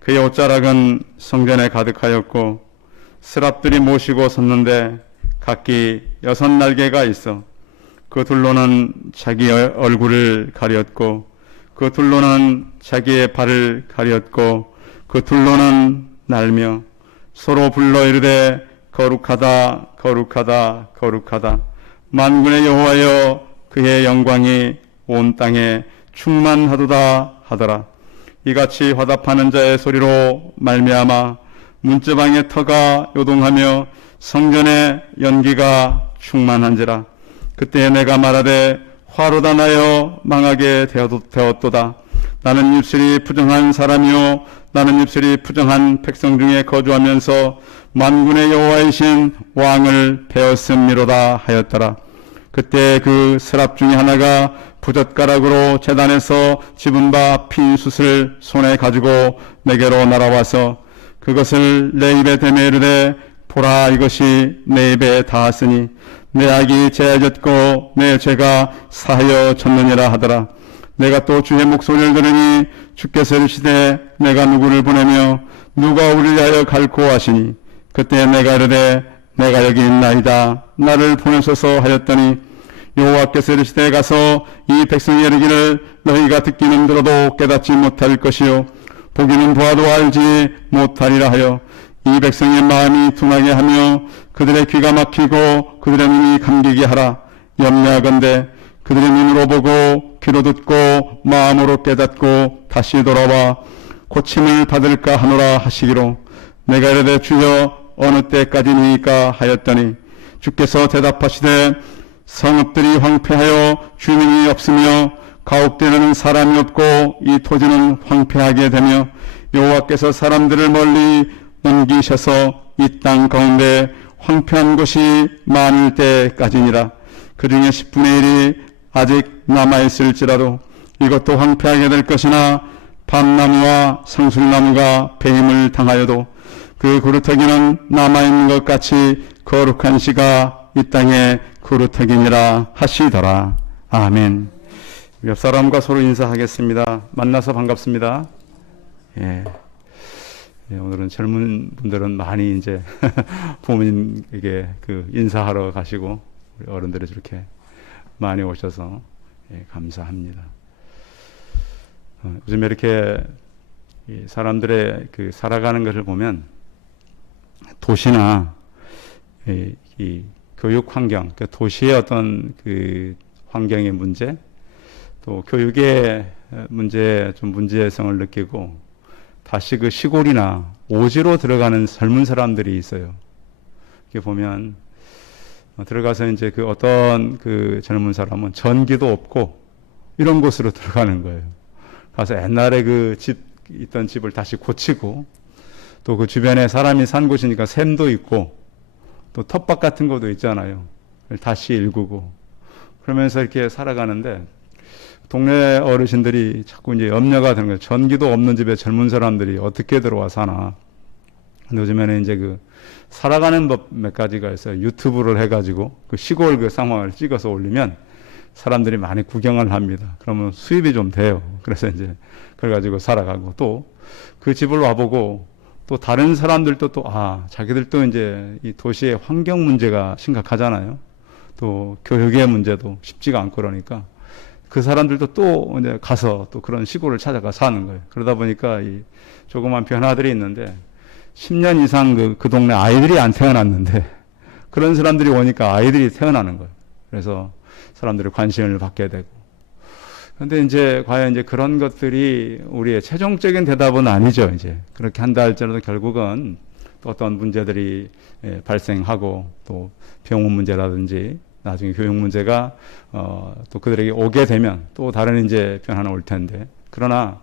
그의 옷자락은 성전에 가득하였고 스랍들이 모시고 섰는데 각기 6날개가 있어 그 둘로는 자기 얼굴을 가렸고 그 둘로는 자기의 발을 가렸고 그 둘로는 날며 서로 불러 이르되 거룩하다 거룩하다 거룩하다 만군의 여호와여 그의 영광이 온 땅에 충만하도다 하더라. 이같이 화답하는 자의 소리로 말미암아 문지방의 터가 요동하며 성전의 연기가 충만한지라. 그때 내가 말하되 화로다 나여 망하게 되었도다. 나는 입술이 부정한 사람이요 나는 입술이 부정한 백성 중에 거주하면서 만군의 여호와이신 왕을 배웠음이로다 하였더라. 그때 그 스랍 중에 하나가 부젓가락으로 제단에서 집은 바 핀 숯을 손에 가지고 내게로 날아와서 그것을 내 입에 대매 이르되 보라 이것이 내 입에 닿았으니 내 악이 제하였고 내 죄가 사하여 졌느니라 하더라. 내가 또 주의 목소리를 들으니 주께서 이르시되 내가 누구를 보내며 누가 우리를 위하여 갈고 하시니 그때 내가 이르되 내가 여기 있나이다 나를 보내소서 하였더니 여호와께서 이르시되 가서 이 백성이 이르기를 너희가 듣기는 들어도 깨닫지 못할 것이요 보기는 보아도 알지 못하리라 하여 이 백성의 마음이 둔하게 하며 그들의 귀가 막히고 그들의 눈이 감기게 하라. 염려하건대 그들의 눈으로 보고 귀로 듣고 마음으로 깨닫고 다시 돌아와 고침을 받을까 하노라 하시기로 내가 이르되 주여 어느 때까지니까 하였더니 주께서 대답하시되 성읍들이 황폐하여 주민이 없으며 가옥되는 사람이 없고 이 토지는 황폐하게 되며 여호와께서 사람들을 멀리 옮기셔서 이 땅 가운데 황폐한 곳이 많을 때까지니라. 그 중에 10분의 1이 아직 남아있을지라도 이것도 황폐하게 될 것이나 밤나무와 상술나무가 배임을 당하여도 그 그루터기는 남아있는 것 같이 거룩한 씨가 이 땅에 그루터기니라 하시더라. 아멘. 옆 사람과 서로 인사하겠습니다. 만나서 반갑습니다. 예. 예, 오늘은 젊은 분들은 많이 이제 부모님에게 그 인사하러 가시고 우리 어른들이 저렇게 많이 오셔서 예, 감사합니다. 요즘 이렇게 사람들의 그 살아가는 것을 보면 도시나 이 교육 환경, 그러니까 도시의 어떤 그 환경의 문제, 또 교육의 문제에 좀 문제성을 느끼고 다시 그 시골이나 오지로 들어가는 젊은 사람들이 있어요. 이렇게 보면 들어가서 이제 그 어떤 그 젊은 사람은 전기도 없고 이런 곳으로 들어가는 거예요. 가서 옛날에 그 집 있던 집을 다시 고치고 또 그 주변에 사람이 산 곳이니까 샘도 있고 또 텃밭 같은 것도 있잖아요. 다시 일구고 그러면서 이렇게 살아가는데 동네 어르신들이 자꾸 이제 염려가 되는 거예요. 전기도 없는 집에 젊은 사람들이 어떻게 들어와 사나. 근데 요즘에는 이제 그 살아가는 법 몇 가지가 있어요. 유튜브를 해가지고 그 시골 그 상황을 찍어서 올리면 사람들이 많이 구경을 합니다. 그러면 수입이 좀 돼요. 그래서 이제 그래가지고 살아가고 또 그 집을 와보고 또 다른 사람들도 또 자기들도 이제 이 도시의 환경 문제가 심각하잖아요. 또 교육의 문제도 쉽지가 않고 그러니까 그 사람들도 또 이제 가서 또 그런 시골을 찾아가 사는 거예요. 그러다 보니까 이 조그만 변화들이 있는데 10년 이상 그 동네 아이들이 안 태어났는데 그런 사람들이 오니까 아이들이 태어나는 거예요. 그래서 사람들이 관심을 받게 되고. 그런데 이제 과연 이제 그런 것들이 우리의 최종적인 대답은 아니죠. 이제 그렇게 한다 할지라도 결국은 또 어떤 문제들이 발생하고 또 병원 문제라든지 나중에 교육 문제가 또 그들에게 오게 되면 또 다른 이제 변화는 올 텐데 그러나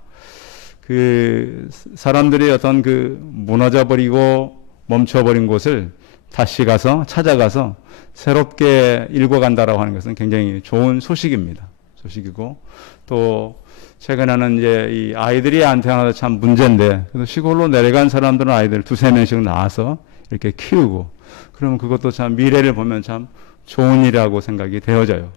그 사람들이 어떤 그 무너져 버리고 멈춰 버린 곳을 다시 가서 찾아가서 새롭게 읽어간다라고 하는 것은 굉장히 좋은 소식입니다. 소식이고 또 최근에는 이제 이 아이들이 안 태어나서 참 문제인데 그래서 시골로 내려간 사람들은 아이들 2-3명씩 낳아서 이렇게 키우고 그러면 그것도 참 미래를 보면 참 좋은 일이라고 생각이 되어져요.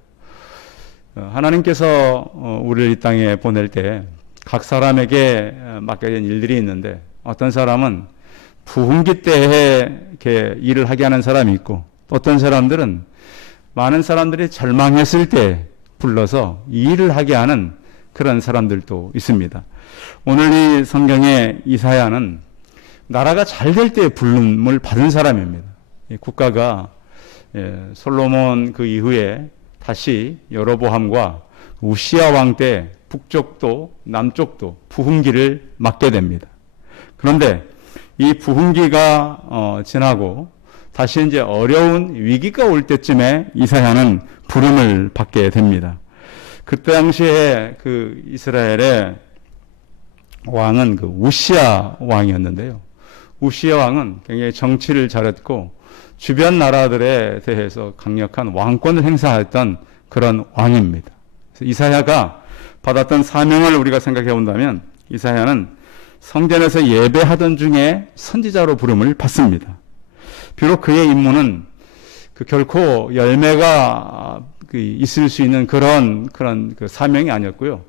하나님께서 우리를 이 땅에 보낼 때 각 사람에게 맡겨진 일들이 있는데 어떤 사람은 부흥기 때에 이렇게 일을 하게 하는 사람이 있고, 어떤 사람들은 많은 사람들이 절망했을 때 불러서 일을 하게 하는 그런 사람들도 있습니다. 오늘 이 성경의 이사야는 나라가 잘 될 때 부름을 받은 사람입니다. 국가가 솔로몬 그 이후에 다시 여로보암과 우시야 왕 때 북쪽도 남쪽도 부흥기를 맞게 됩니다. 그런데 이 부흥기가 지나고 다시 이제 어려운 위기가 올 때쯤에 이사야는 부름을 받게 됩니다. 그때 당시에 그 이스라엘의 왕은 그 우시야 왕이었는데요. 우시야 왕은 굉장히 정치를 잘했고 주변 나라들에 대해서 강력한 왕권을 행사했던 그런 왕입니다. 그래서 이사야가 받았던 사명을 우리가 생각해 본다면 이사야는 성전에서 예배하던 중에 선지자로 부름을 받습니다. 비록 그의 임무는 결코 열매가 있을 수 있는 그런 그 사명이 아니었고요.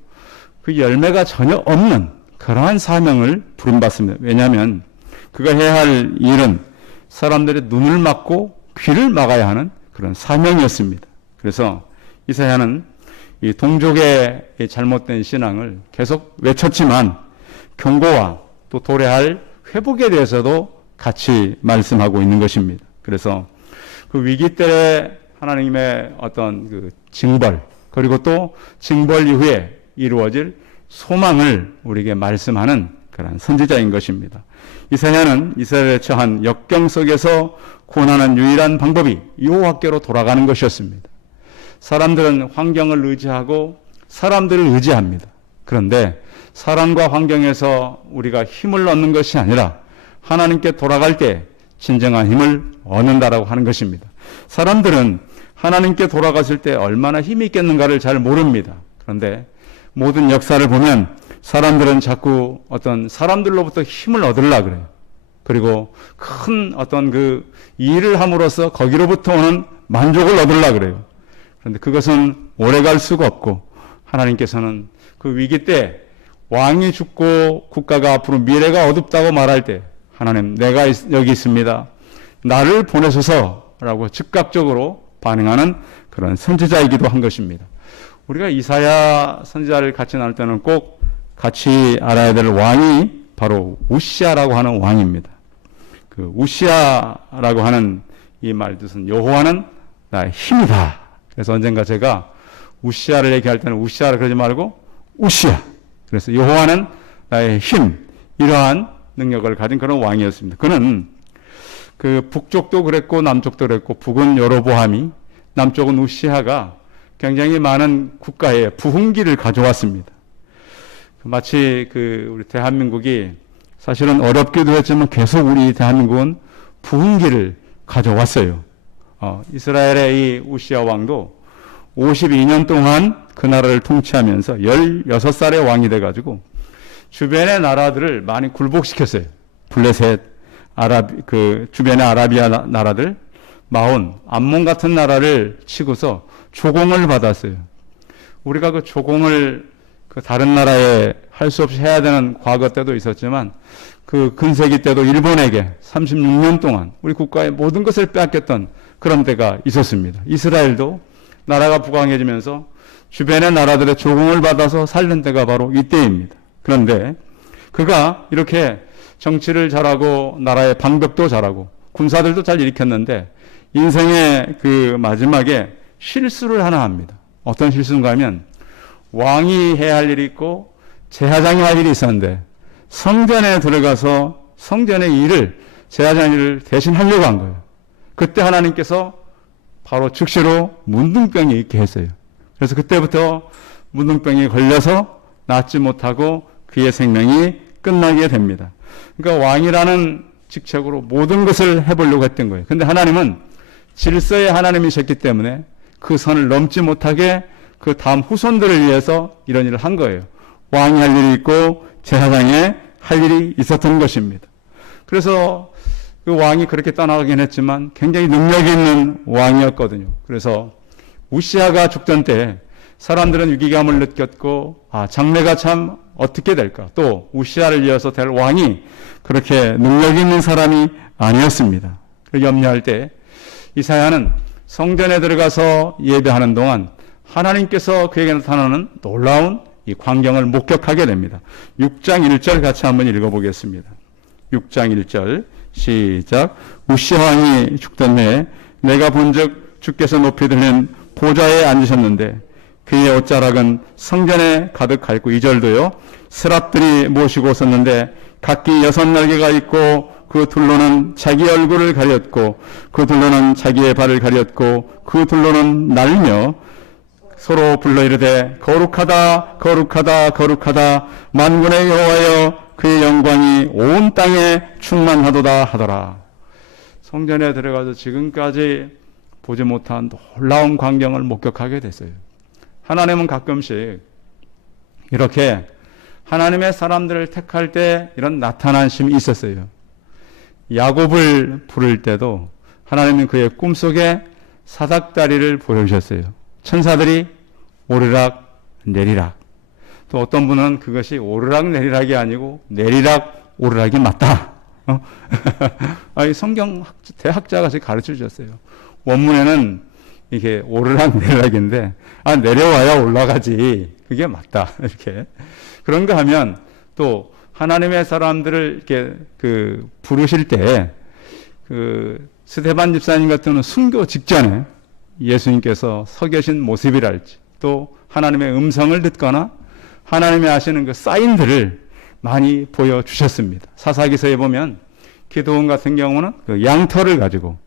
그 열매가 전혀 없는 그러한 사명을 부름받습니다. 왜냐하면 그가 해야 할 일은 사람들의 눈을 막고 귀를 막아야 하는 그런 사명이었습니다. 그래서 이사야는 이 동족의 잘못된 신앙을 계속 외쳤지만 경고와 또 도래할 회복에 대해서도 같이 말씀하고 있는 것입니다. 그래서 그 위기 때 하나님의 어떤 그 징벌, 그리고 또 징벌 이후에 이루어질 소망을 우리에게 말씀하는 그런 선지자인 것입니다. 이사야는 이스라엘에 처한 역경 속에서 고난하는 유일한 방법이 여호와께로 돌아가는 것이었습니다. 사람들은 환경을 의지하고 사람들을 의지합니다. 그런데 사람과 환경에서 우리가 힘을 얻는 것이 아니라 하나님께 돌아갈 때 진정한 힘을 얻는다라고 하는 것입니다. 사람들은 하나님께 돌아갔을 때 얼마나 힘이 있겠는가를 잘 모릅니다. 그런데 모든 역사를 보면 사람들은 자꾸 어떤 사람들로부터 힘을 얻으려고 그래요. 그리고 큰 어떤 그 일을 함으로써 거기로부터 오는 만족을 얻으려고 그래요. 그런데 그것은 오래갈 수가 없고 하나님께서는 그 위기 때 왕이 죽고 국가가 앞으로 미래가 어둡다고 말할 때 하나님 내가 여기 있습니다. 나를 보내소서라고 즉각적으로 반응하는 그런 선지자이기도 한 것입니다. 우리가 이사야 선지자를 같이 나눌 때는 꼭 같이 알아야 될 왕이 바로 우시야라고 하는 왕입니다. 그 우시야라고 하는 이 말 뜻은 여호와는 나의 힘이다. 그래서 언젠가 제가 우시야를 얘기할 때는 우시야라 그러지 말고 우시야. 그래서 여호와는 나의 힘, 이러한 능력을 가진 그런 왕이었습니다. 그는 그 북쪽도 그랬고 남쪽도 그랬고 북은 여로보암이 남쪽은 우시야가 굉장히 많은 국가에 부흥기를 가져왔습니다. 마치 우리 대한민국이 사실은 어렵기도 했지만 계속 우리 대한민국은 부흥기를 가져왔어요. 이스라엘의 이 우시야 왕도 52년 동안 그 나라를 통치하면서 16살의 왕이 돼가지고 주변의 나라들을 많이 굴복시켰어요. 블레셋, 주변의 아라비아 나라들, 마온, 암몬 같은 나라를 치고서 조공을 받았어요. 우리가 그 조공을 다른 나라에 할 수 없이 해야 되는 과거 때도 있었지만 그 근세기 때도 일본에게 36년 동안 우리 국가의 모든 것을 빼앗겼던 그런 때가 있었습니다. 이스라엘도 나라가 부강해지면서 주변의 나라들의 조공을 받아서 살던 때가 바로 이때입니다. 그런데 그가 이렇게 정치를 잘하고 나라의 방벽도 잘하고 군사들도 잘 일으켰는데 인생의 그 마지막에 실수를 하나 합니다. 어떤 실수인가 하면 왕이 해야 할 일이 있고 제사장이 할 일이 있었는데 성전에 들어가서 성전의 일을 제사장 일을 대신 하려고 한 거예요. 그때 하나님께서 바로 즉시로 문둥병이 있게 했어요. 그래서 그때부터 문둥병이 걸려서 낫지 못하고 그의 생명이 끝나게 됩니다. 그러니까 왕이라는 직책으로 모든 것을 해보려고 했던 거예요. 그런데 하나님은 질서의 하나님이셨기 때문에 그 선을 넘지 못하게 그 다음 후손들을 위해서 이런 일을 한 거예요. 왕이 할 일이 있고 제사장에 할 일이 있었던 것입니다. 그래서 그 왕이 그렇게 떠나가긴 했지만 굉장히 능력이 있는 왕이었거든요. 그래서 우시야가 죽던 때 사람들은 위기감을 느꼈고 장래가 참 어떻게 될까? 또 우시아를 이어서 될 왕이 그렇게 능력 있는 사람이 아니었습니다. 그 염려할 때 이사야는 성전에 들어가서 예배하는 동안 하나님께서 그에게 나타나는 놀라운 이 광경을 목격하게 됩니다. 6장 1절 같이 한번 읽어보겠습니다. 6장 1절 시작. 우시아 왕이 죽던 해에 내가 본즉 주께서 높이 들린 보좌에 앉으셨는데 그의 옷자락은 성전에 가득하였고 2절도요. 스랍들이 모시고 섰는데 각기 6날개가 있고 그 둘로는 자기 얼굴을 가렸고 그 둘로는 자기의 발을 가렸고 그 둘로는 날며 서로 불러 이르되 거룩하다 거룩하다 거룩하다 만군의 여호와여 그의 영광이 온 땅에 충만하도다 하더라. 성전에 들어가서 지금까지 보지 못한 놀라운 광경을 목격하게 됐어요. 하나님은 가끔씩 이렇게 하나님의 사람들을 택할 때 이런 나타나심이 있었어요. 야곱을 부를 때도 하나님은 그의 꿈속에 사닥다리를 보여주셨어요. 천사들이 오르락 내리락. 또 어떤 분은 그것이 오르락 내리락이 아니고 내리락 오르락이 맞다. 이 성경 대학자가 가르쳐 주셨어요. 원문에는 이게 오르락 내리락인데 내려와야 올라가지. 그게 맞다. 이렇게. 그런가 하면 또 하나님의 사람들을 이렇게 부르실 때 스데반 집사님 같은 경우는 순교 직전에 예수님께서 서 계신 모습이랄지 또 하나님의 음성을 듣거나 하나님이 하시는 그 사인들을 많이 보여주셨습니다. 사사기서에 보면 기도원 같은 경우는 그 양털을 가지고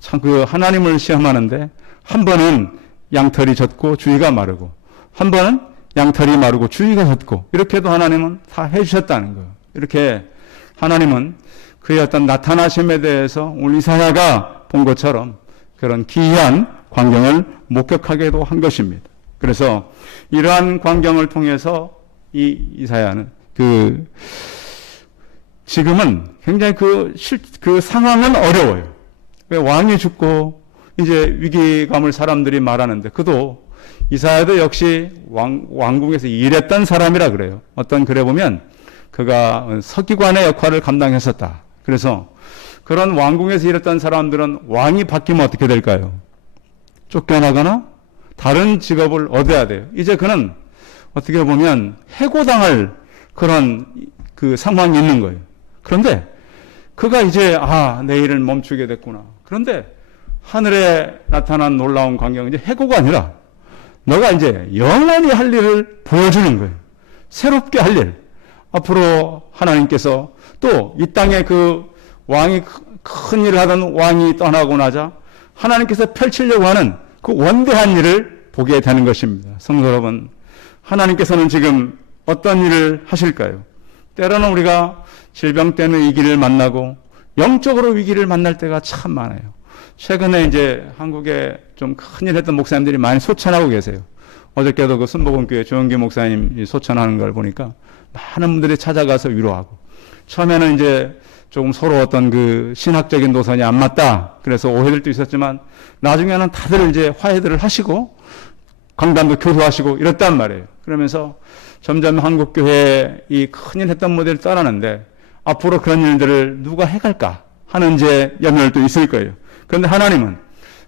참 하나님을 시험하는데 한 번은 양털이 젖고 주위가 마르고 한 번은 양털이 마르고 주위가 젖고 이렇게도 하나님은 다 해주셨다는 거예요. 이렇게 하나님은 그의 어떤 나타나심에 대해서 오늘 이사야가 본 것처럼 그런 기이한 광경을 목격하게도 한 것입니다. 그래서 이러한 광경을 통해서 이 이사야는 지금은 굉장히 그 상황은 어려워요. 왜 왕이 죽고 이제 위기감을 사람들이 말하는데 그도 이사야도 역시 왕궁에서 일했던 사람이라 그래요. 어떤 글에 보면 그가 서기관의 역할을 감당했었다. 그래서 그런 왕궁에서 일했던 사람들은 왕이 바뀌면 어떻게 될까요? 쫓겨나거나 다른 직업을 얻어야 돼요. 이제 그는 어떻게 보면 해고당할 그런 상황이 있는 거예요. 그런데 그가 이제 내 일을 멈추게 됐구나. 그런데 하늘에 나타난 놀라운 광경은 이제 해고가 아니라 너가 이제 영원히 할 일을 보여주는 거예요. 새롭게 할 일. 앞으로 하나님께서 또 이 땅에 왕이 큰 일을 하던 왕이 떠나고 나자 하나님께서 펼치려고 하는 그 원대한 일을 보게 되는 것입니다. 성도 여러분, 하나님께서는 지금 어떤 일을 하실까요? 때로는 우리가 질병 때문에 위기를 만나고 영적으로 위기를 만날 때가 참 많아요. 최근에 이제 한국에 좀 큰일 했던 목사님들이 많이 소천하고 계세요. 어저께도 순복음교회 조영기 목사님 소천하는 걸 보니까 많은 분들이 찾아가서 위로하고 처음에는 이제 조금 서로 어떤 신학적인 노선이 안 맞다. 그래서 오해들도 있었지만 나중에는 다들 이제 화해들을 하시고 강단도 교류하시고 이랬단 말이에요. 그러면서 점점 한국교회 이 큰일 했던 모델을 떠나는데 앞으로 그런 일들을 누가 해갈까 하는 이제 염려도 있을 거예요. 그런데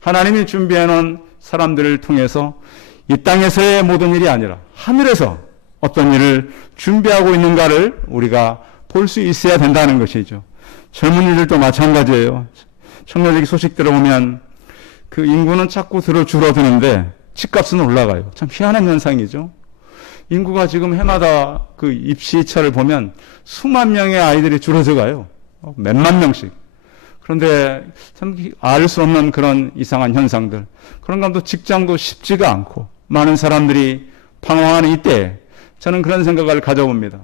하나님이 준비해놓은 사람들을 통해서 이 땅에서의 모든 일이 아니라 하늘에서 어떤 일을 준비하고 있는가를 우리가 볼 수 있어야 된다는 것이죠. 젊은이들도 마찬가지예요. 청년기 소식 들어보면 인구는 자꾸 줄어드는데 집값은 올라가요. 참 희한한 현상이죠. 인구가 지금 해마다 입시처를 보면 수만 명의 아이들이 줄어서 가요. 몇만 명씩. 그런데 참 알 수 없는 그런 이상한 현상들. 그런가 하면 또 직장도 쉽지가 않고 많은 사람들이 방황하는 이때 저는 그런 생각을 가져봅니다.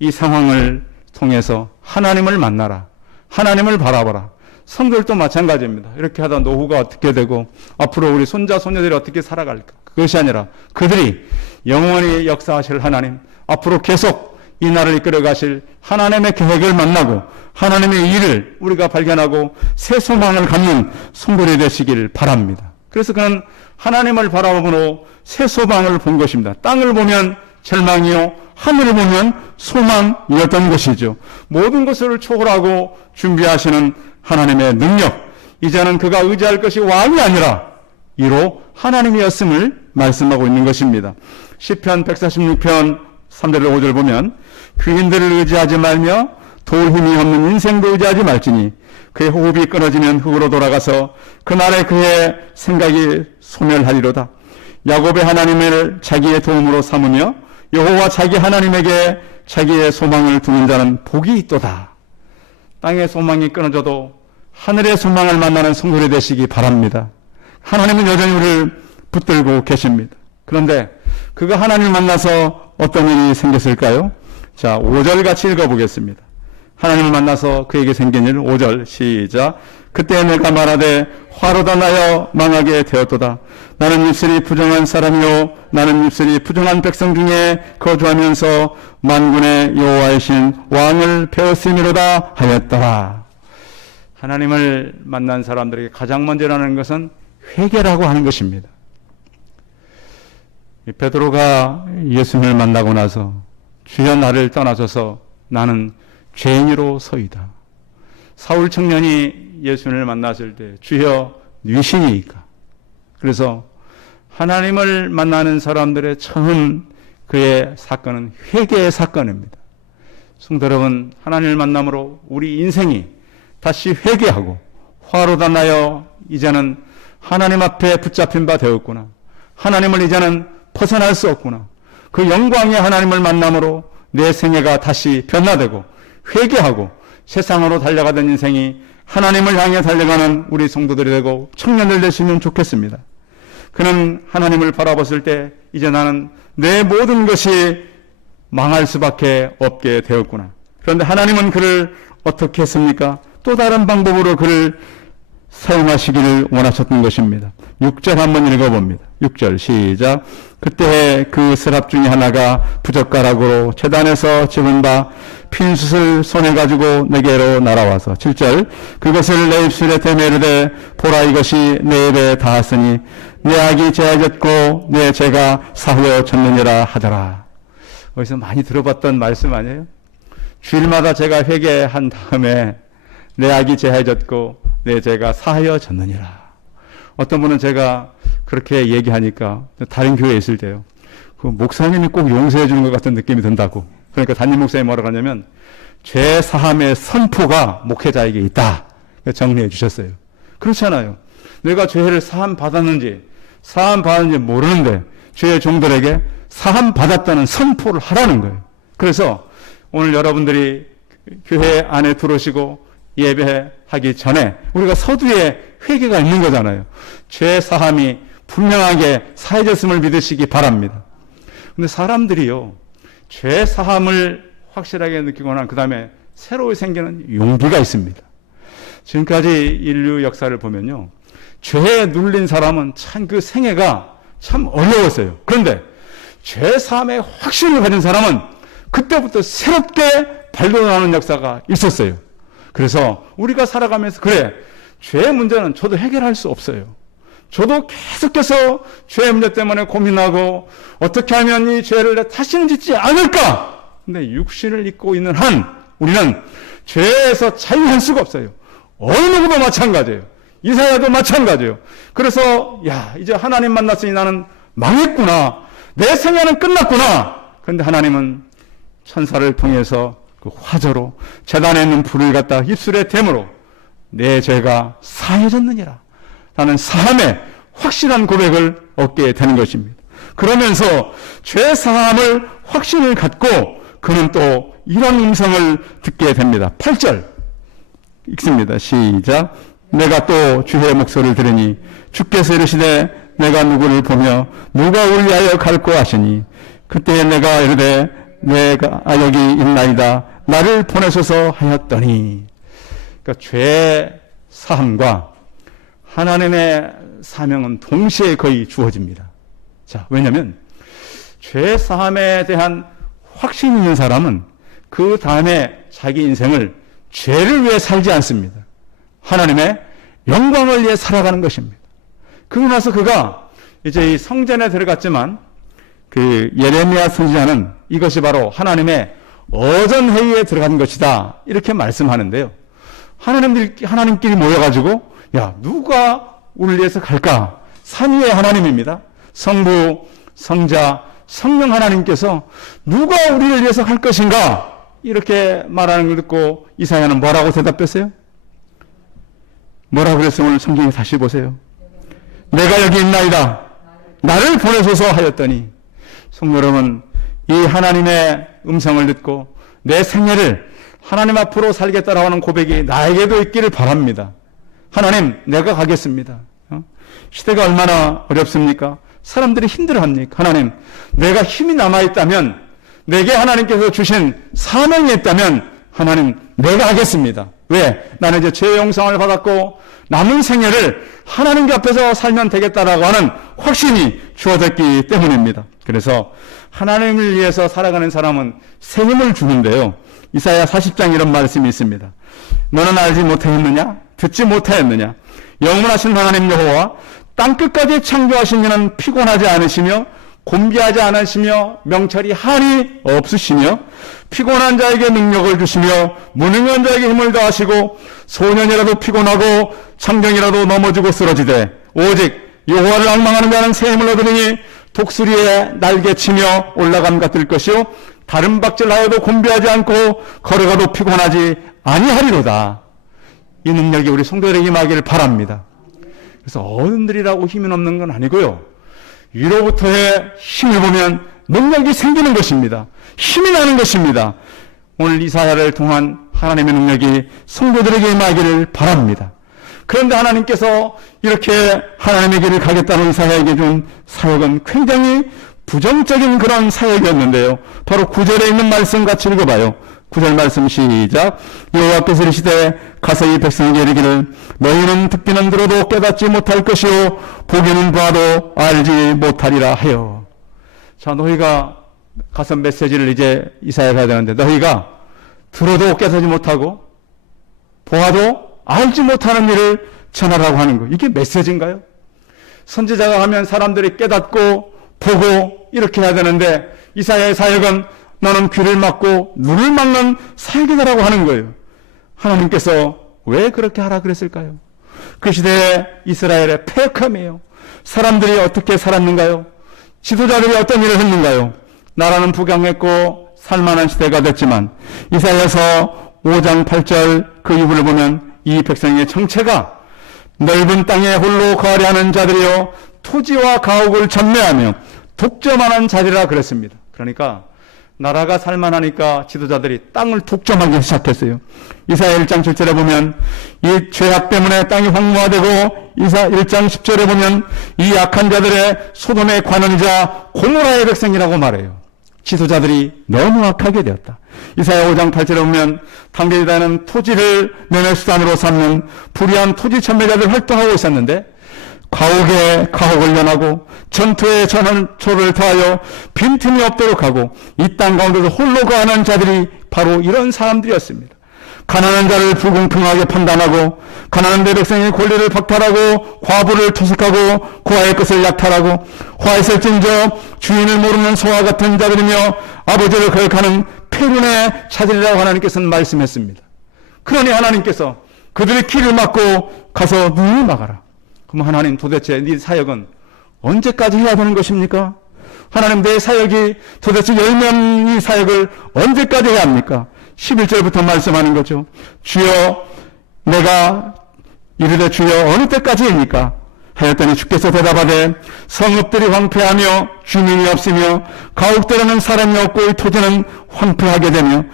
이 상황을 통해서 하나님을 만나라. 하나님을 바라봐라. 성도들도 마찬가지입니다. 이렇게 하다 노후가 어떻게 되고 앞으로 우리 손자 손녀들이 어떻게 살아갈까. 그것이 아니라 그들이 영원히 역사하실 하나님, 앞으로 계속 이 나라를 이끌어 가실 하나님의 계획을 만나고 하나님의 일을 우리가 발견하고 새 소망을 갖는 성도들이 되시길 바랍니다. 그래서 그는 하나님을 바라보므로 새 소망을 본 것입니다. 땅을 보면 절망이요 하늘을 보면 소망이었던 것이죠. 모든 것을 초월하고 준비하시는 하나님의 능력, 이제는 그가 의지할 것이 왕이 아니라 이로 하나님이었음을 말씀하고 있는 것입니다. 시편 146편 3절 5절 보면 귀인들을 의지하지 말며 도울 힘이 없는 인생도 의지하지 말지니 그의 호흡이 끊어지면 흙으로 돌아가서 그날에 그의 생각이 소멸하리로다. 야곱의 하나님을 자기의 도움으로 삼으며 여호와 자기 하나님에게 자기의 소망을 두는 자는 복이 있도다. 땅의 소망이 끊어져도 하늘의 소망을 만나는 성도들이 되시기 바랍니다. 하나님은 여전히 우리를 붙들고 계십니다. 그런데 그가 하나님을 만나서 어떤 일이 생겼을까요? 자, 5절 같이 읽어보겠습니다. 하나님을 만나서 그에게 생긴 일 5절 시작. 그때 내가 말하되 화로다 나여 망하게 되었도다. 나는 입술이 부정한 사람이요 나는 입술이 부정한 백성 중에 거주하면서 만군의 여호와이신 왕을 배웠음이로다 하였더라. 하나님을 만난 사람들에게 가장 먼저 일어나는 것은 회개라고 하는 것입니다. 베드로가 예수님을 만나고 나서 주여 나를 떠나소서 나는 죄인으로 서이다. 사울 청년이 예수님을 만났을 때 주여 뉘시니까. 그래서 하나님을 만나는 사람들의 처음 그의 사건은 회개의 사건입니다. 성도 여러분, 하나님을 만남으로 우리 인생이 다시 회개하고 화로다 나여 이제는 하나님 앞에 붙잡힌 바 되었구나. 하나님을 이제는 벗어날 수 없구나. 그 영광의 하나님을 만남으로 내 생애가 다시 변화되고 회개하고 세상으로 달려가던 인생이 하나님을 향해 달려가는 우리 성도들이 되고 청년들 되시면 좋겠습니다. 그는 하나님을 바라봤을 때 이제 나는 내 모든 것이 망할 수밖에 없게 되었구나. 그런데 하나님은 그를 어떻게 했습니까? 또 다른 방법으로 그를 사용하시기를 원하셨던 것입니다. 6절 한번 읽어봅니다. 6절 시작. 그때 그 스랍 중에 하나가 부젓가락으로 제단에서 집은 바 핀숯을 손에 가지고 내게로 날아와서 7절 그것을 내 입술에 대매 이르되 보라 이것이 내 입에 닿았으니 내 악이 제하였고 내 죄가 사하여졌느니라 하더라. 어디서 많이 들어봤던 말씀 아니에요? 주일마다 제가 회개한 다음에 내 악이 제하여졌고 내 죄가 사하여졌느니라. 어떤 분은 제가 그렇게 얘기하니까 다른 교회에 있을 때요. 그 목사님이 꼭 용서해 주는 것 같은 느낌이 든다고. 그러니까 담임 목사님이 뭐라고 하냐면 죄 사함의 선포가 목회자에게 있다. 정리해 주셨어요. 그렇잖아요. 내가 죄를 사함 받았는지 모르는데 죄의 종들에게 사함 받았다는 선포를 하라는 거예요. 그래서 오늘 여러분들이 교회 안에 들어오시고 예배하기 전에 우리가 서두에 회개가 있는 거잖아요. 죄 사함이 분명하게 사해졌음을 믿으시기 바랍니다. 근데 사람들이요, 죄 사함을 확실하게 느끼고 난 그 다음에 새로 생기는 용기가 있습니다. 지금까지 인류 역사를 보면요, 죄에 눌린 사람은 참 그 생애가 참 어려웠어요. 그런데 죄 사함의 확신을 가진 사람은 그때부터 새롭게 발돋나는 역사가 있었어요. 그래서 우리가 살아가면서 그래, 죄의 문제는 저도 해결할 수 없어요. 저도 계속해서 죄의 문제 때문에 고민하고 어떻게 하면 이 죄를 다시는 짓지 않을까? 근데 육신을 입고 있는 한 우리는 죄에서 자유할 수가 없어요. 어느 누구도 마찬가지예요. 이사야도 마찬가지예요. 그래서 이제 하나님 만났으니 나는 망했구나. 내 생애는 끝났구나. 그런데 하나님은 천사를 통해서 그 화저로 제단에 있는 불을 갖다 입술에 대므로 내 죄가 사해졌느니라. 나는 사함의 확실한 고백을 얻게 되는 것입니다. 그러면서 죄 사함을 확신을 갖고 그는 또 이런 음성을 듣게 됩니다. 8절 읽습니다. 시작. 내가 또 주의 목소리를 들으니 주께서 이르시되 내가 누구를 보며 누가 우리 위하여 갈고 하시니 그때 내가 이르되 내가 여기 있나이다 나를 보내소서 하였더니. 그러니까 죄 사함과 하나님의 사명은 동시에 거의 주어집니다. 자, 왜냐하면 죄 사함에 대한 확신이 있는 사람은 그 다음에 자기 인생을 죄를 위해 살지 않습니다. 하나님의 영광을 위해 살아가는 것입니다. 그러고 나서 그가 이제 이 성전에 들어갔지만 그 예레미야 선지자는 이것이 바로 하나님의 어전회의에 들어간 것이다 이렇게 말씀하는데요. 하나님끼리 모여가지고 야 누가 우리를 위해서 갈까? 삼위의 하나님입니다. 성부, 성자, 성령 하나님께서 누가 우리를 위해서 갈 것인가? 이렇게 말하는 걸 듣고 이사야는 뭐라고 대답했어요? 뭐라고 그랬어요? 오늘 성경에 다시 보세요. 내가 여기 있나이다. 나를 보내소서 하였더니 성도 여러분, 이 하나님의 음성을 듣고 내 생애를 하나님 앞으로 살겠다라고 하는 고백이 나에게도 있기를 바랍니다. 하나님, 내가 가겠습니다. 시대가 얼마나 어렵습니까? 사람들이 힘들어합니까? 하나님, 내가 힘이 남아있다면, 내게 하나님께서 주신 사명이 있다면, 하나님, 내가 하겠습니다. 왜? 나는 이제 죄의 용서를 받았고, 남은 생애를 하나님께 앞에서 살면 되겠다라고 하는 확신이 주어졌기 때문입니다. 그래서 하나님을 위해서 살아가는 사람은 새 힘을 주는데요. 이사야 40장 이런 말씀이 있습니다. 너는 알지 못하였느냐? 듣지 못하였느냐? 영원하신 하나님 여호와 땅끝까지 창조하신 이는 피곤하지 않으시며 곤비하지 않으시며 명철이 한이 없으시며 피곤한 자에게 능력을 주시며 무능한 자에게 힘을 더하시고 소년이라도 피곤하고 창경이라도 넘어지고 쓰러지되 오직 여호와를 앙망하는 자는 새 힘을 얻으니 독수리에 날개치며 올라감과 뜰 것이요 다른 박질하여도 곤비하지 않고 걸어가도 피곤하지 아니하리로다. 이 능력이 우리 성도들에게 임하기를 바랍니다. 그래서 어른들이라고 힘이 없는 건 아니고요. 위로부터의 힘을 보면 능력이 생기는 것입니다. 힘이 나는 것입니다. 오늘 이사야를 통한 하나님의 능력이 성도들에게 임하기를 바랍니다. 그런데 하나님께서 이렇게 하나님의 길을 가겠다는 이사야에게 준 사역은 굉장히 부정적인 그런 사역이었는데요. 바로 9절에 있는 말씀 같이 읽어봐요. 9절 말씀 시작. 여호와께서 이르시되 가서 이 백성에게 이르기를 너희는 듣기는 들어도 깨닫지 못할 것이요 보기는 봐도 알지 못하리라 하여. 자, 너희가 가서 메시지를 이제 이사야가 해야 되는데 너희가 들어도 깨닫지 못하고 보아도 알지 못하는 일을 전하라고 하는 거. 이게 메시지인가요? 선지자가 하면 사람들이 깨닫고 보고 이렇게 해야 되는데 이사야의 사역은 너는 귀를 막고 눈을 막는 사역이다라고 하는 거예요. 하나님께서 왜 그렇게 하라 그랬을까요? 그 시대에 이스라엘의 패역함이에요. 사람들이 어떻게 살았는가요? 지도자들이 어떤 일을 했는가요? 나라는 부강했고 살만한 시대가 됐지만 이사야서 5장 8절 그 이후를 보면 이 백성의 정체가 넓은 땅에 홀로 거하려 하는 자들이요 토지와 가옥을 전매하며 독점하는 자리라 그랬습니다. 그러니까 나라가 살만하니까 지도자들이 땅을 독점하기 시작했어요. 이사야 1장 7절에 보면 이 죄악 때문에 땅이 황무화되고 이사 1장 10절에 보면 이 악한 자들의 소돔의 관원이자 고모라의 백성이라고 말해요. 지도자들이 너무 악하게 되었다. 이사야 5장 8절에 보면 당대에다는 토지를 면회 수단으로 삼는 불의한 토지 천매자들 활동하고 있었는데 가옥에 가옥을 연하고 전투에 전초를 더하여 빈틈이 없도록 하고 이 땅 가운데서 홀로 거하는 자들이 바로 이런 사람들이었습니다. 가난한 자를 불공평하게 판단하고 가난한 내 백성의 권리를 박탈하고 과부를 투색하고 고아의 것을 약탈하고 화했을진저 주인을 모르는 소와 같은 자들이며 아버지를 거역하는 폐륜의 자들이라고 하나님께서는 말씀했습니다. 그러니 하나님께서 그들의 길을 막고 가서 눈을 막아라. 그럼 하나님 도대체 네 사역은 언제까지 해야 되는 것입니까? 하나님 내 사역이 도대체 열명의 사역을 언제까지 해야 합니까? 11절부터 말씀하는 거죠. 주여 내가 이르되 주여 어느 때까지입니까? 하였더니 주께서 대답하되 성읍들이 황폐하며 주민이 없으며 가옥들에는 사람이 없고 이 토지는 황폐하게 되며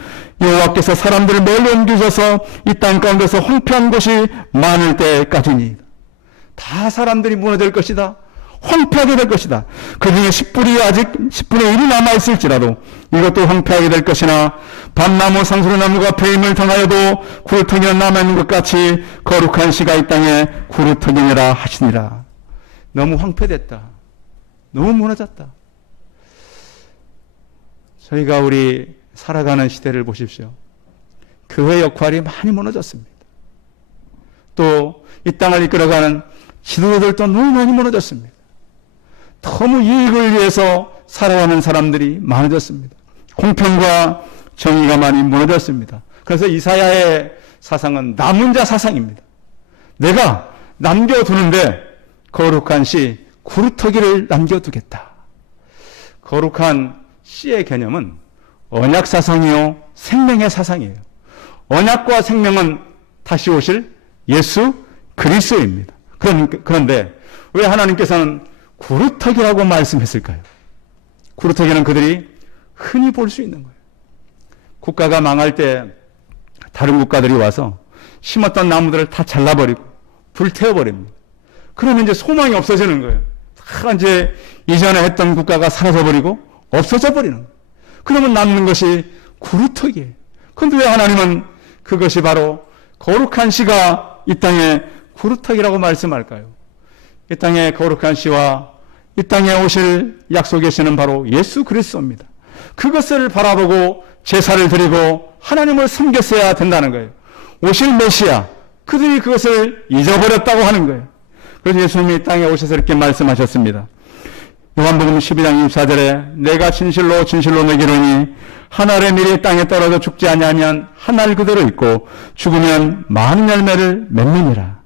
여호와께서 사람들을 멀리 옮기셔서 이 땅 가운데서 황폐한 곳이 많을 때까지니 다 사람들이 무너질 것이다. 황폐하게 될 것이다. 그 중에 10분의 1이 남아있을지라도 이것도 황폐하게 될 것이나 밤나무 상수리나무가 폐임을 당하여도 구루터기가 남아있는 것 같이 거룩한 씨가 이 땅에 구루터기니라 하시니라. 너무 황폐됐다. 너무 무너졌다. 저희가 우리 살아가는 시대를 보십시오. 교회 역할이 많이 무너졌습니다. 또 이 땅을 이끌어가는 지도자들도 너무 많이 무너졌습니다. 너무 이익을 위해서 살아가는 사람들이 많아졌습니다. 공평과 정의가 많이 무너졌습니다. 그래서 이사야의 사상은 남은 자 사상입니다. 내가 남겨두는데 거룩한 씨, 구루터기를 남겨두겠다. 거룩한 씨의 개념은 언약 사상이요, 생명의 사상이에요. 언약과 생명은 다시 오실 예수 그리스도입니다. 그런데 왜 하나님께서는 구루터기라고 말씀했을까요? 구루터기는 그들이 흔히 볼 수 있는 거예요. 국가가 망할 때 다른 국가들이 와서 심었던 나무들을 다 잘라버리고 불태워버립니다. 그러면 이제 소망이 없어지는 거예요. 다 이제 이전에 했던 국가가 사라져버리고 없어져 버리는 거예요. 그러면 남는 것이 구루터기예요. 그런데 왜 하나님은 그것이 바로 거룩한 씨가 이 땅에 구루터기라고 말씀할까요? 이 땅에 거룩한 씨와 이 땅에 오실 약속의 씨는 바로 예수 그리스도입니다. 그것을 바라보고 제사를 드리고 하나님을 섬겼어야 된다는 거예요. 오실 메시아, 그들이 그것을 잊어버렸다고 하는 거예요. 그래서 예수님이 이 땅에 오셔서 이렇게 말씀하셨습니다. 요한복음 12장 24절에 내가 진실로 진실로 너희에게 이르노니 한 알의 밀이 땅에 떨어져 죽지 아니하면 한 알 그대로 있고 죽으면 많은 열매를 맺느니라.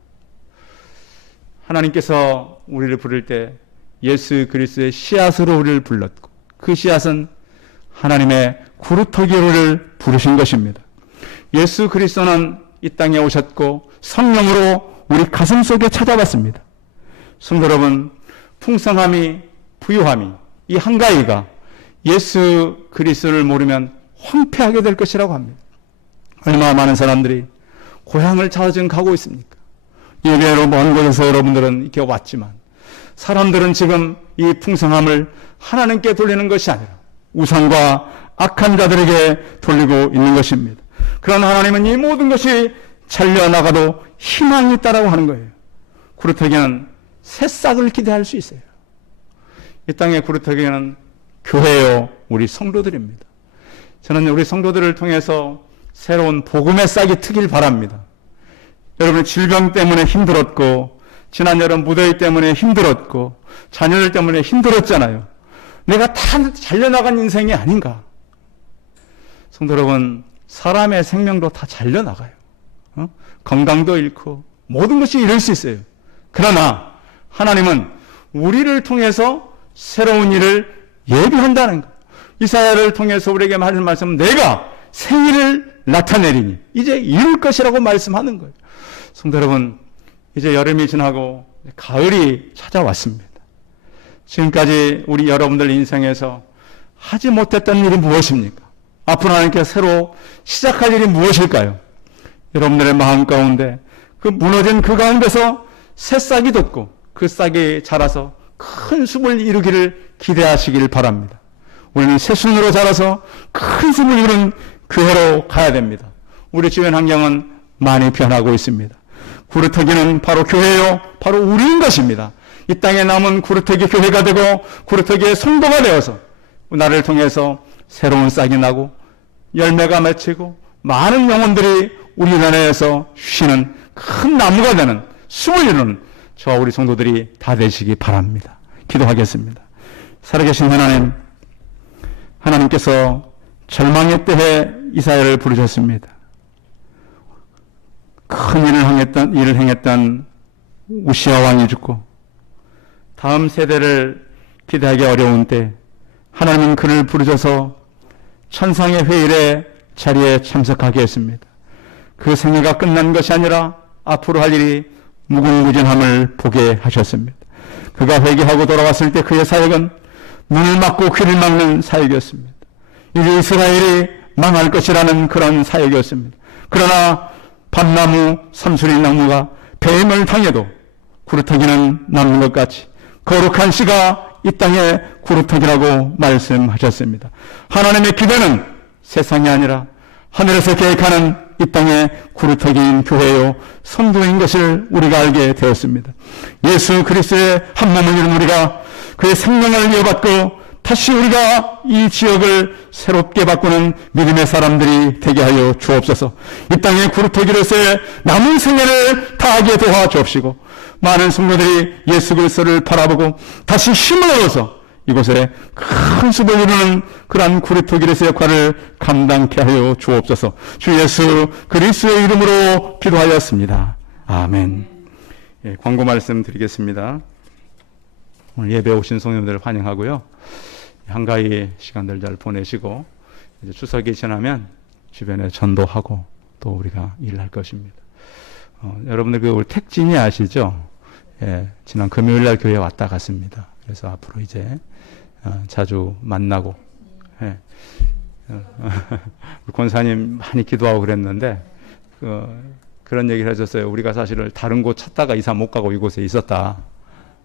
하나님께서 우리를 부를 때 예수 그리스도의 씨앗으로 우리를 불렀고 그 씨앗은 하나님의 구루터기로 우리를 부르신 것입니다. 예수 그리스도는 이 땅에 오셨고 성령으로 우리 가슴 속에 찾아왔습니다. 성도 여러분, 풍성함이 부유함이 이 한가위가 예수 그리스도를 모르면 황폐하게 될 것이라고 합니다. 얼마나 많은 사람들이 고향을 찾아 가고 있습니까? 예배로 먼 곳에서 여러분들은 이렇게 왔지만 사람들은 지금 이 풍성함을 하나님께 돌리는 것이 아니라 우상과 악한 자들에게 돌리고 있는 것입니다. 그러나 하나님은 이 모든 것이 잘려나가도 희망이 있다라고 하는 거예요. 구루터기는 새싹을 기대할 수 있어요. 이 땅의 구루터기는 교회요, 우리 성도들입니다. 저는 우리 성도들을 통해서 새로운 복음의 싹이 트길 바랍니다. 여러분의 질병 때문에 힘들었고 지난 여름 무더위 때문에 힘들었고 자녀들 때문에 힘들었잖아요. 내가 다 잘려나간 인생이 아닌가. 성도 여러분, 사람의 생명도 다 잘려나가요. 건강도 잃고 모든 것이 잃을 수 있어요. 그러나 하나님은 우리를 통해서 새로운 일을 예비한다는 거예요. 이사야를 통해서 우리에게 하는 말씀은 내가 새 일을 나타내리니 이제 이룰 것이라고 말씀하는 거예요. 성도 여러분, 이제 여름이 지나고 가을이 찾아왔습니다. 지금까지 우리 여러분들 인생에서 하지 못했던 일이 무엇입니까? 앞으로 하나님께 새로 시작할 일이 무엇일까요? 여러분들의 마음 가운데 그 무너진 그 가운데서 새싹이 돋고 그 싹이 자라서 큰 숲을 이루기를 기대하시길 바랍니다. 우리는 새순으로 자라서 큰 숲을 이루는 교회로 가야 됩니다. 우리 주변 환경은 많이 변하고 있습니다. 구루터기는 바로 교회요, 바로 우리인 것입니다. 이 땅에 남은 구루터기 교회가 되고 구루터기의 성도가 되어서 나를 통해서 새로운 싹이 나고 열매가 맺히고 많은 영혼들이 우리 안에서 쉬는 큰 나무가 되는 숲을 이루는 저와 우리 성도들이 다 되시기 바랍니다. 기도하겠습니다. 살아계신 하나님, 하나님께서 절망의 때에 이사야를 부르셨습니다. 큰 일을 행했던 우시아 왕이 죽고 다음 세대를 기대하기 어려운 때 하나님은 그를 부르셔서 천상의 회일의 자리에 참석하게 했습니다. 그 생애가 끝난 것이 아니라 앞으로 할 일이 무궁무진함을 보게 하셨습니다. 그가 회개하고 돌아왔을 때 그의 사역은 눈을 막고 귀를 막는 사역이었습니다. 이제 이스라엘이 망할 것이라는 그런 사역이었습니다. 그러나 밤나무, 삼수리 나무가 뱀을 당해도 구루터기는 남는 것 같이 거룩한 씨가 이 땅에 구루터기라고 말씀하셨습니다. 하나님의 기대는 세상이 아니라 하늘에서 계획하는 이 땅의 구루터기인 교회요, 성도인 것을 우리가 알게 되었습니다. 예수 그리스도의 한 몸을 이룬 우리가 그의 생명을 이어받고 다시 우리가 이 지역을 새롭게 바꾸는 믿음의 사람들이 되게 하여 주옵소서. 이 땅의 구루터기로서의 남은 생애를 다하게 도와주옵시고 많은 성도들이 예수 그리스도를 바라보고 다시 힘을 얻어서 이곳에 큰 숲을 이루는 그러한 구루터기로서의 역할을 감당케 하여 주옵소서. 주 예수 그리스도의 이름으로 기도하였습니다. 아멘. 예, 광고 말씀 드리겠습니다. 오늘 예배 오신 성도들 환영하고요. 한가위 시간들 잘 보내시고 이제 추석이 지나면 주변에 전도하고 또 우리가 일할 것입니다. 여러분들 그 택진이 아시죠? 예, 지난 금요일 날 교회 왔다 갔습니다. 그래서 앞으로 이제 자주 만나고, 예, 우리 권사님 많이 기도하고 그랬는데 그런 얘기를 해줬어요. 우리가 사실은 다른 곳 찾다가 이사 못 가고 이곳에 있었다.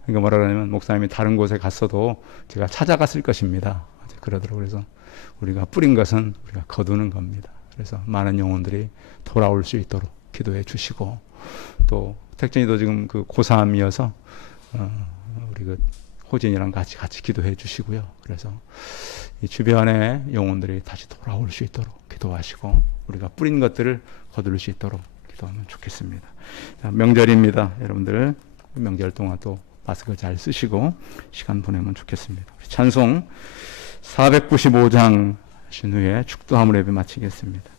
그러니까 뭐라 그러냐면 목사님이 다른 곳에 갔어도 제가 찾아갔을 것입니다. 그러더라고요. 그래서 우리가 뿌린 것은 우리가 거두는 겁니다. 그래서 많은 영혼들이 돌아올 수 있도록 기도해 주시고, 또 택진이도 지금 그 고3이어서 우리 그 호진이랑 같이 기도해 주시고요. 그래서 이 주변에 영혼들이 다시 돌아올 수 있도록 기도하시고 우리가 뿌린 것들을 거둘 수 있도록 기도하면 좋겠습니다. 자, 명절입니다. 여러분들 명절 동안 또 마스크 잘 쓰시고 시간 보내면 좋겠습니다. 찬송 495장 하신 후에 축도함을 예배 마치겠습니다.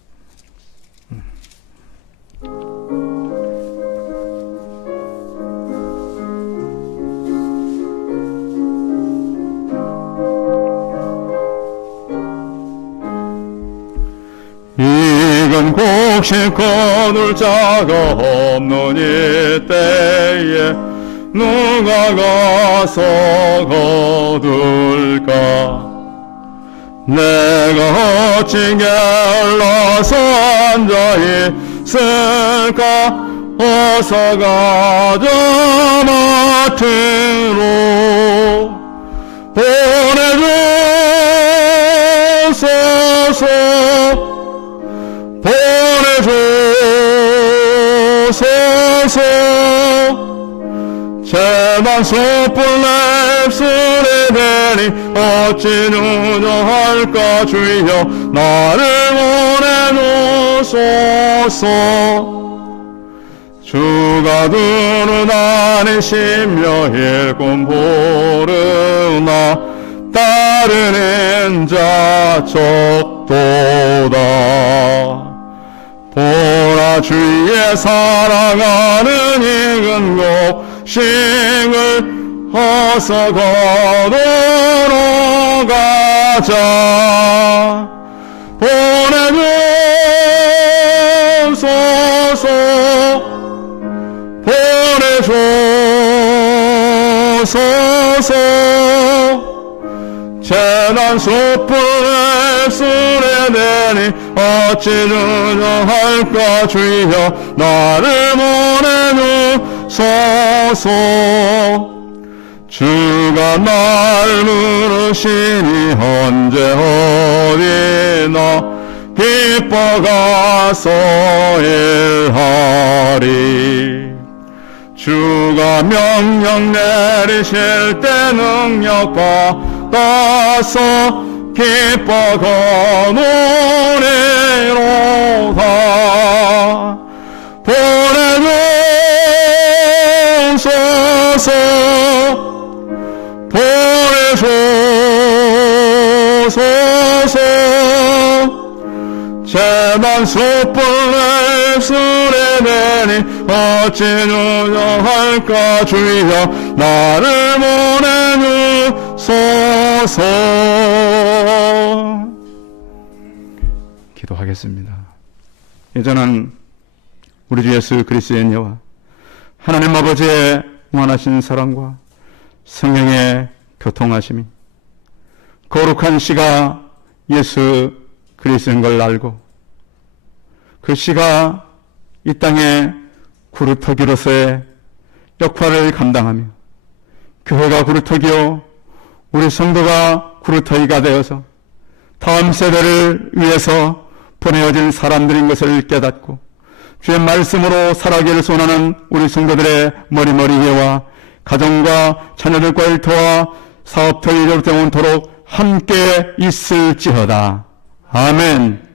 이건 곡식 거둘 자가 없는 이때에 누가 가서 거둘까? 내가 어찌 게을러서 앉아 있을까? 어서 가자 마트로 보내주소서, 보내주소서. 제발 섣불 내 입술에 대니 어찌 누정할까? 주여 나를 보내주소서. 주가 두는 안에 심려일 꿈 보르나 따르는 자 적도다. 보라 주의 사랑하는 익은 곡식을 어서 거두러 가자. 보내주소서, 보내주소서. 재난 촛불 입술에 대니 어찌 주저할까? 주여 나를 보내주소서. 주가 날 부르시니 언제 어디나 기뻐 가서 일하리. 주가 명령 내리실 때 능력 받아서 기뻐 거누리로다. 보내주소서, 보내주소서. 재난 촛불 입술에 대니 어찌 주저할까? 주여 나를 보내주소서. 기도하겠습니다. 이제는 우리 주 예수 그리스도의 은혜와 하나님 아버지의 무한하신 사랑과 성령의 교통하심이 거룩한 씨가 예수 그리스도인 걸 알고 그 씨가 이 땅에 구루터기로서의 역할을 감당하며 교회가 구루터기요 우리 성도가 구루터기가 되어서 다음 세대를 위해서 보내어진 사람들인 것을 깨닫고 주의 말씀으로 살아가기를 소원하는 우리 성도들의 머리머리와 가정과 자녀들과 일터와 사업터 이루어져 온도록 함께 있을지어다. 아멘.